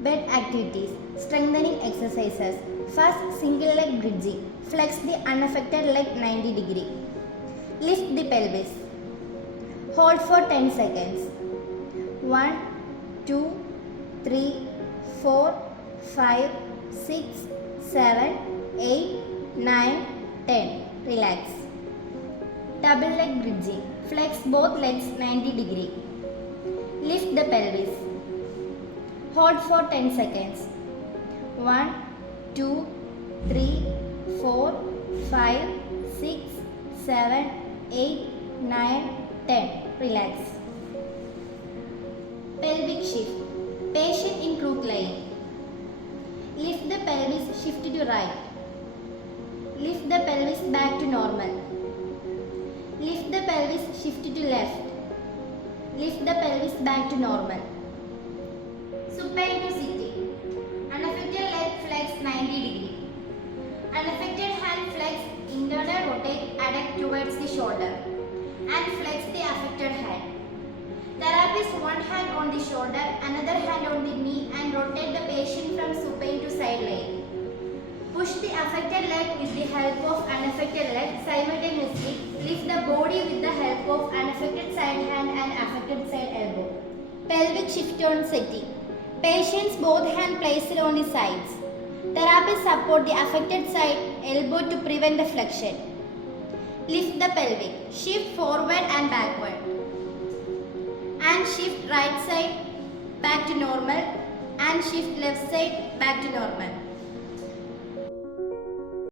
Bed activities, strengthening exercises. First, single leg bridging. Flex the unaffected leg 90 degree. Lift the pelvis. Hold for 10 seconds. 1, 2, 3, 4, 5, 6, 7, 8, 9, 10. Relax. Double leg bridging. Flex both legs 90 degree. Lift the pelvis. Hold for 10 seconds. 1, 2, 3, 4, 5, 6, 7, 8, 9, 10. Relax. Pelvic shift. Patient in crook lying. Lift the pelvis, shift to right. Lift the pelvis back to normal. Lift the pelvis, shift to left. Lift the pelvis back to normal. Supine to sitting. Unaffected leg flex 90 degree. Unaffected hand flex, internal rotate, adduct towards the shoulder and flex the affected hand. Therapist one hand on the shoulder, another hand on the knee and rotate the patient from supine to side leg. Push the affected leg with the help of unaffected leg simultaneously. Lift the body with the help of unaffected side hand and affected side elbow. Pelvic shift on setting. Patients both hands placed on the sides. Therapist support the affected side elbow to prevent the flexion. Lift the pelvic. Shift forward and backward. And shift right side back to normal and shift left side back to normal.